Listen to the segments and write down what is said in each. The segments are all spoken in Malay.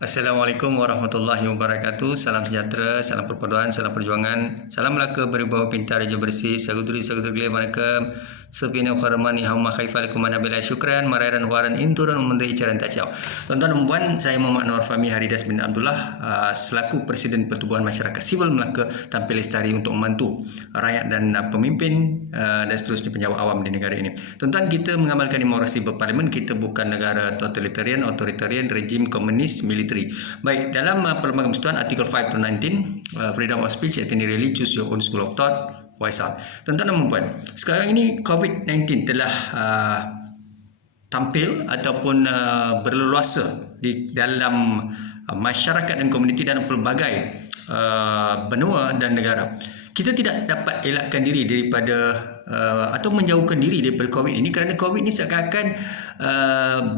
Assalamualaikum warahmatullahi wabarakatuh. Salam sejahtera, salam perpaduan, salam perjuangan. Salam Melaka beribawa pintar raja bersih. Saguduri gila mereka. Sepina kharamani hauma khaifalakum manabila syukran marairan waran inturan umendai caran tak ciao. Tuan-tuan dan puan, saya Muhammad Anwar Fahmi Haridas bin Abdullah selaku Presiden Pertubuhan Masyarakat Sivil Melaka tampil lestari untuk membantu rakyat dan pemimpin dan seterusnya penjawat awam di negara ini. Tuan-tuan, kita mengamalkan demokrasi berparlimen. Kita bukan negara totalitarian, authoritarian, rejim komunis, militeri. Baik, dalam Perlembagaan Persekutuan Artikel 5 to 19, freedom of speech, itinerary, choose your own school of thought, voice out. Tuan-tuan dan puan, sekarang ini COVID-19 telah tampil ataupun berleluasa di dalam masyarakat dan komuniti dalam pelbagai benua dan negara. Kita tidak dapat elakkan diri daripada atau menjauhkan diri daripada COVID ini kerana COVID ini seakan-akan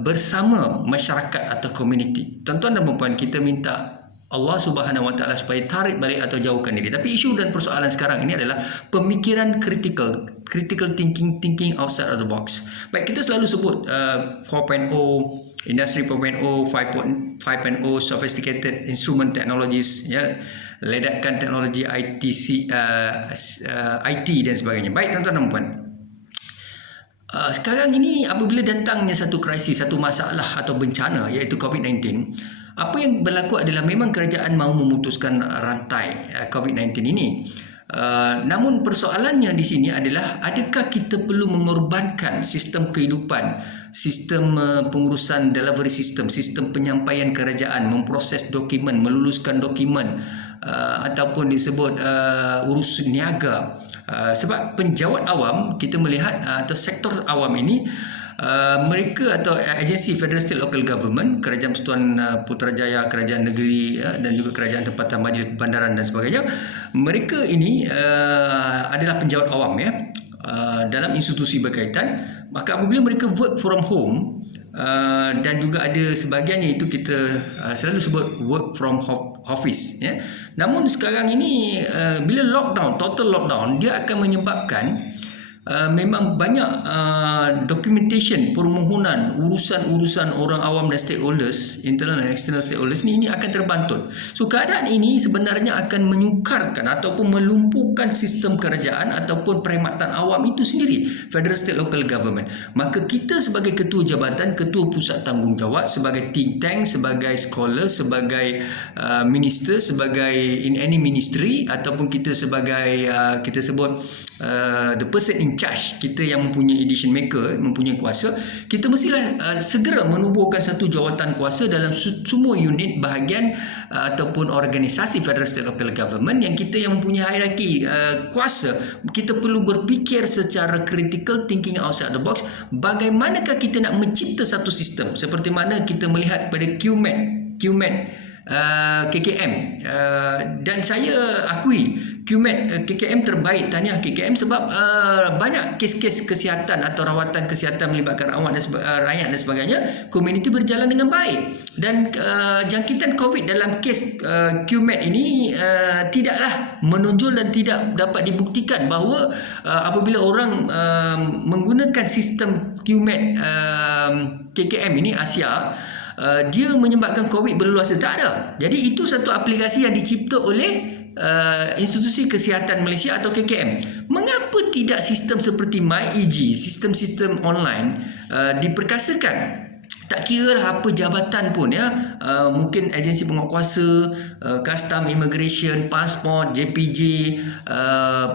bersama masyarakat atau komuniti. Tuan-tuan dan puan, kita minta Allah Subhanahu Wa Taala supaya tarik balik atau jauhkan diri. Tapi isu dan persoalan sekarang ini adalah pemikiran critical thinking outside of the box. Baik, kita selalu sebut 4.0, Industry 4.0, 5.0, sophisticated instrument technologies, ya, ledakan teknologi IT dan sebagainya. Baik, tuan-tuan dan puan, sekarang ini apabila datangnya satu krisis, satu masalah atau bencana iaitu COVID-19, apa yang berlaku adalah memang kerajaan mahu memutuskan rantai COVID-19 ini. Namun persoalannya di sini adalah adakah kita perlu mengorbankan sistem kehidupan, sistem pengurusan delivery system, sistem penyampaian kerajaan, memproses dokumen, meluluskan dokumen, ataupun disebut urus niaga. Sebab penjawat awam, kita melihat atau sektor awam ini, mereka atau agensi Federal State Local Government, Kerajaan Persekutuan Putrajaya, Kerajaan Negeri dan juga Kerajaan Tempatan Majlis Bandaran dan sebagainya, mereka ini adalah penjawat awam, ya, dalam institusi berkaitan. Maka apabila mereka work from home, dan juga ada sebahagiannya itu kita selalu sebut work from office, ya. Namun sekarang ini bila lockdown, total lockdown, dia akan menyebabkan memang banyak documentation, permohonan, urusan-urusan orang awam dan stakeholders, internal dan external stakeholders ini akan terbantut. So keadaan ini sebenarnya akan menyukarkan ataupun melumpuhkan sistem kerajaan ataupun perkhidmatan awam itu sendiri, Federal State Local Government. Maka kita sebagai ketua jabatan, ketua pusat tanggungjawab, sebagai think tank, sebagai scholar, sebagai minister, sebagai in any ministry, ataupun kita sebagai kita sebut the person in charge, kita yang mempunyai decision maker, mempunyai kuasa, kita mestilah segera menubuhkan satu jawatan kuasa dalam semua unit bahagian ataupun organisasi Federal State Local Government yang kita yang mempunyai hierarki kuasa. Kita perlu berfikir secara critical thinking outside the box, bagaimanakah kita nak mencipta satu sistem seperti mana kita melihat pada QMAT, KKM, dan saya akui QMAT, KKM terbaik, tahniah KKM, sebab banyak kes-kes kesihatan atau rawatan kesihatan melibatkan rakyat dan sebagainya, komuniti berjalan dengan baik, dan jangkitan COVID dalam kes QMAT ini tidaklah menonjol dan tidak dapat dibuktikan bahawa apabila orang menggunakan sistem QMAT KKM ini, Asia, dia menyebabkan COVID berleluasa. Tak ada. Jadi itu satu aplikasi yang dicipta oleh institusi kesihatan Malaysia atau KKM. Mengapa tidak sistem seperti MyEG, sistem-sistem online diperkasakan? Tak kira lah apa jabatan pun, ya, mungkin agensi penguatkuasa, custom, immigration, pasport, JPJ,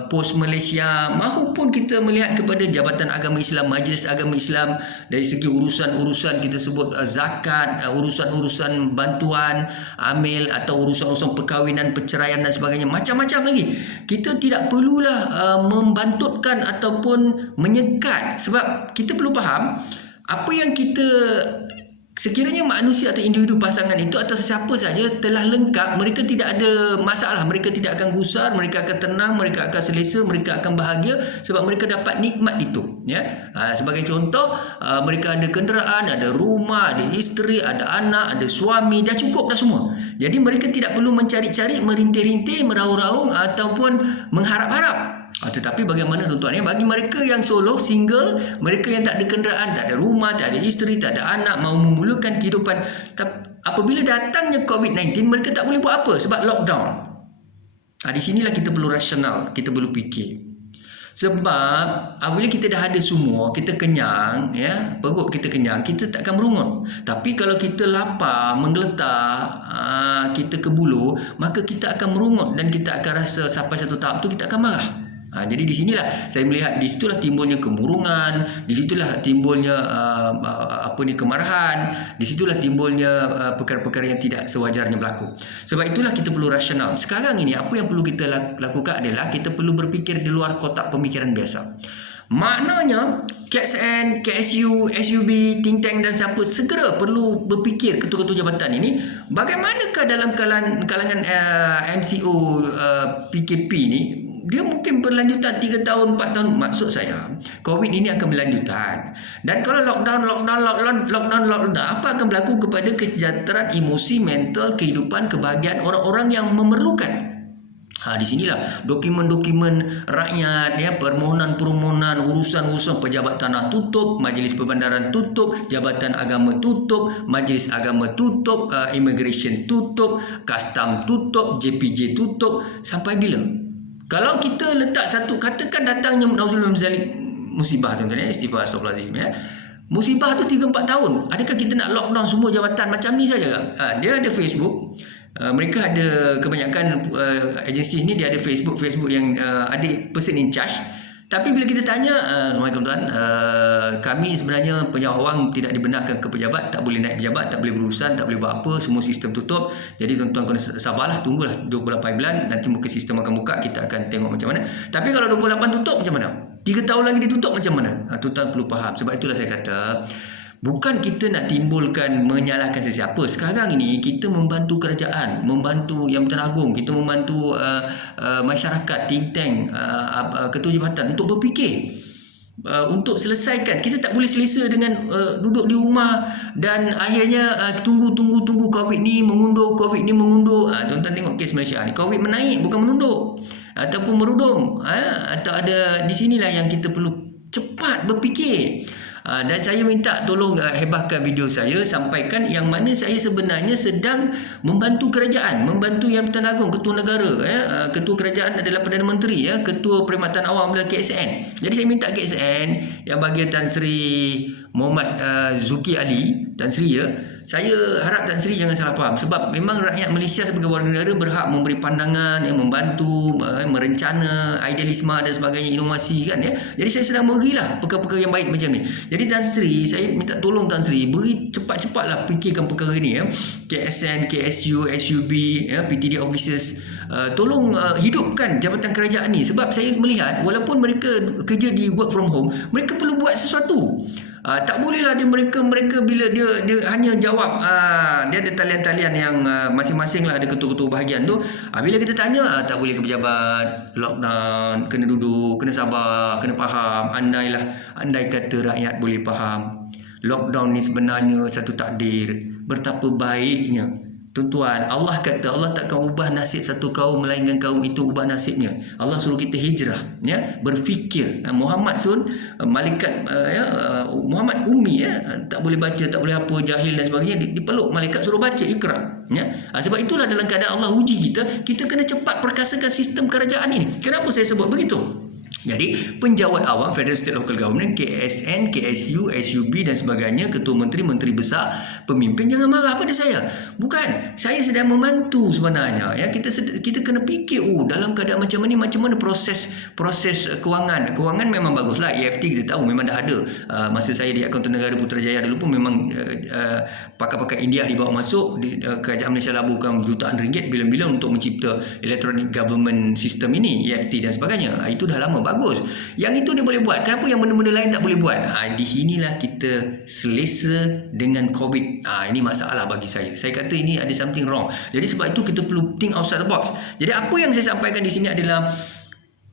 pos Malaysia, mahupun kita melihat kepada Jabatan Agama Islam, Majlis Agama Islam, dari segi urusan-urusan kita sebut zakat, urusan-urusan bantuan amil atau urusan-urusan perkahwinan, perceraian dan sebagainya, macam-macam lagi. Kita tidak perlulah membantutkan ataupun menyekat, sebab kita perlu faham apa yang kita, sekiranya manusia atau individu pasangan itu atau siapa saja telah lengkap, mereka tidak ada masalah, mereka tidak akan gusar, mereka akan tenang, mereka akan selesa, mereka akan bahagia sebab mereka dapat nikmat itu, ya. Sebagai contoh, mereka ada kenderaan, ada rumah, ada isteri, ada anak, ada suami, dah cukup dah semua. Jadi mereka tidak perlu mencari-cari, merintih-rintih, meraung-raung ataupun mengharap-harap. Tetapi bagaimana tuan-tuan ya, bagi mereka yang solo, single, mereka yang tak ada kenderaan, tak ada rumah, tak ada isteri, tak ada anak, mahu memulakan kehidupan, apabila datangnya COVID-19 mereka tak boleh buat apa sebab lockdown. Di sinilah kita perlu rasional, kita perlu fikir. Sebab apabila kita dah ada semua, kita kenyang, ya, perut kita kenyang, kita takkan merungut. Tapi kalau kita lapar, menggeletar, kita kebulu, maka kita akan merungut dan kita akan rasa sampai satu tahap tu kita akan marah. Jadi di sinilah saya melihat, di situlah timbulnya kemurungan, di situlah timbulnya kemarahan, di situlah timbulnya perkara-perkara yang tidak sewajarnya berlaku. Sebab itulah kita perlu rasional. Sekarang ini apa yang perlu kita lakukan adalah kita perlu berfikir di luar kotak pemikiran biasa. Maknanya KSN, KSU, SUB, think tank dan siapa segera perlu berfikir, ketua-ketua jabatan ini, bagaimanakah dalam kalangan MCO PKP ni, dia mungkin berlanjutan 3 tahun, 4 tahun. Maksud saya, COVID ini akan berlanjutan. Dan kalau lockdown, apa akan berlaku kepada kesejahteraan emosi, mental, kehidupan, kebahagiaan orang-orang yang memerlukan? Di sinilah dokumen-dokumen rakyat, ya, permohonan-permohonan, urusan-urusan pejabat tanah tutup, majlis perbandaran tutup, jabatan agama tutup, majlis agama tutup, immigration tutup, custom tutup, JPJ tutup. Sampai bila? Kalau kita letak satu, katakan datangnya musibah, tuan-tuan, istighfar, astagfirullahalazim, ya. Musibah tu 3-4 tahun. Adakah kita nak lockdown semua jabatan macam ni saja? Dia ada Facebook. Mereka ada kebanyakan agensi ni, dia ada Facebook yang ada person in charge. Tapi bila kita tanya, Assalamualaikum tuan, kami sebenarnya penyawang tidak dibenarkan ke pejabat, tak boleh naik pejabat, tak boleh berurusan, tak boleh buat apa, semua sistem tutup. Jadi tuan-tuan kena sabarlah, tunggulah 28 bulan, nanti mungkin sistem akan buka, kita akan tengok macam mana. Tapi kalau 28 tutup macam mana? 3 tahun lagi ditutup macam mana? Tuan-tuan perlu faham. Sebab itulah saya kata, bukan kita nak timbulkan menyalahkan sesiapa. Sekarang ini kita membantu kerajaan, membantu Yang Bertuan Agong, kita membantu masyarakat, think tank, ketua jabatan untuk berfikir, untuk selesaikan. Kita tak boleh selesa dengan duduk di rumah dan akhirnya tunggu COVID ni mengundur, tuan-tuan tengok kes Malaysia ni, COVID menaik bukan menunduk ataupun merudum, atau ada di sinilah yang kita perlu cepat berfikir. Dan saya minta tolong hebahkan video saya, sampaikan yang mana saya sebenarnya sedang membantu kerajaan, membantu Yang Bertuan Agong, ketua negara, ketua kerajaan adalah Perdana Menteri, ketua Perkhidmatan Awam adalah KSN. Jadi saya minta KSN yang bagi Tan Sri Muhammad Zuki Ali, Tan Sri, saya harap Tan Sri jangan salah faham, sebab memang rakyat Malaysia sebagai warga negara berhak memberi pandangan, membantu, merencana, idealisme dan sebagainya, inovasi, kan, ya. Jadi saya sedang berilah perkara-perkara yang baik macam ni. Jadi Tan Sri, saya minta tolong Tan Sri beri cepat-cepatlah fikirkan perkara ni, ya. KSN, KSU, SUB, PTD officers, tolong hidupkan jabatan kerajaan ni. Sebab saya melihat walaupun mereka kerja di work from home, mereka perlu buat sesuatu. Tak bolehlah mereka bila dia hanya jawab, dia ada talian-talian yang masing-masing lah ada ketua-ketua bahagian tu. Bila kita tanya, tak boleh ke pejabat, lockdown, kena duduk, kena sabar, kena faham. Andai kata rakyat boleh faham, lockdown ni sebenarnya satu takdir. Betapa baiknya, tuan-tuan, Allah kata Allah takkan ubah nasib satu kaum melainkan kaum itu ubah nasibnya. Allah suruh kita hijrah, ya, berfikir. Muhammad malaikat, Muhammad ummi, tak boleh baca, tak boleh apa, jahil dan sebagainya, dipeluk malaikat suruh baca, ikra, ya. Sebab itulah dalam keadaan Allah uji kita kena cepat perkasakan sistem kerajaan ini. Kenapa saya sebut begitu? Jadi penjawat awam, Federal State Local Government, KSN, KSU, SUB dan sebagainya, ketua menteri besar, pemimpin, jangan marah pada saya. Bukan, saya sedang membantu sebenarnya, ya. Kita kena fikir, dalam keadaan macam ni, macam mana proses kewangan. Kewangan memang baguslah, EFT kita tahu memang dah ada. Masa saya di Akauntan Negara Putrajaya dulu pun memang pakar-pakar India dibawa masuk, kerajaan Malaysia laburkan jutaan ringgit bila-bila untuk mencipta Electronic Government System ini, EFT dan sebagainya. Itu dah lama, bagus. Yang itu dia boleh buat. Kenapa yang benda-benda lain tak boleh buat? Di sinilah kita selesa dengan COVID. Ini masalah bagi saya. Saya kata ini ada something wrong. Jadi sebab itu kita perlu think outside the box. Jadi apa yang saya sampaikan di sini adalah,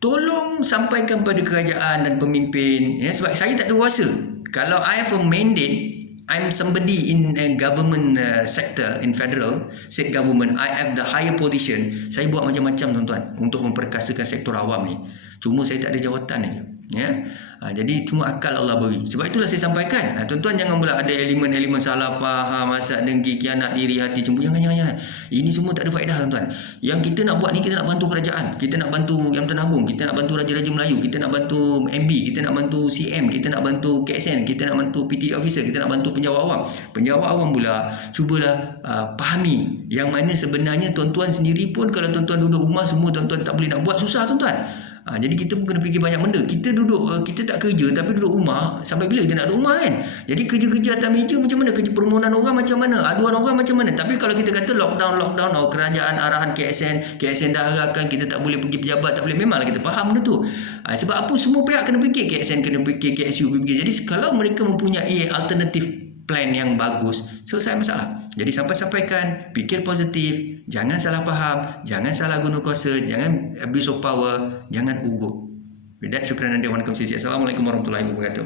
tolong sampaikan pada kerajaan dan pemimpin, ya, sebab saya tak ada kuasa. Kalau I have a mandate, I'm somebody in government sector, in federal state government, I have the higher position. Saya buat macam-macam tuan-tuan untuk memperkasakan sektor awam ni. Cuma saya tak ada jawatan ni. Ya. Jadi cuma akal Allah beri. Sebab itulah saya sampaikan. Tuan-tuan jangan pula ada elemen-elemen salah faham, hasad, dengki, khianat, iri hati, cemburu. Jangan. Ini semua tak ada faedah tuan-tuan. Yang kita nak buat ni, kita nak bantu kerajaan, kita nak bantu Yang Tuan Agung, kita nak bantu Raja-Raja Melayu, kita nak bantu MB, kita nak bantu CM, kita nak bantu KSN, kita nak bantu PTD officer, kita nak bantu penjawat awam. Penjawat awam pula cubalah fahami yang mana sebenarnya tuan-tuan sendiri pun, kalau tuan-tuan duduk rumah semua tuan-tuan tak boleh nak buat, susah tuan-tuan. Jadi kita pun kena fikir banyak benda. Kita duduk, kita tak kerja tapi duduk rumah. Sampai bila kita nak duduk rumah kan? Jadi kerja-kerja atas meja macam mana? Kerja permohonan orang macam mana? Aduan orang macam mana? Tapi kalau kita kata lockdown, kerajaan arahan KSN dah arahkan kita tak boleh pergi pejabat, tak boleh. Memanglah kita faham benda tu. Sebab apa? Semua pihak kena fikir. KSN kena fikir, KSU fikir. Jadi kalau mereka mempunyai alternatif plan yang bagus, selesai masalah. Jadi sampaikan, fikir positif, jangan salah faham, jangan salah guna kuasa, jangan abuse of power, jangan ugut. With that, syukran dan Assalamualaikum warahmatullahi wabarakatuh.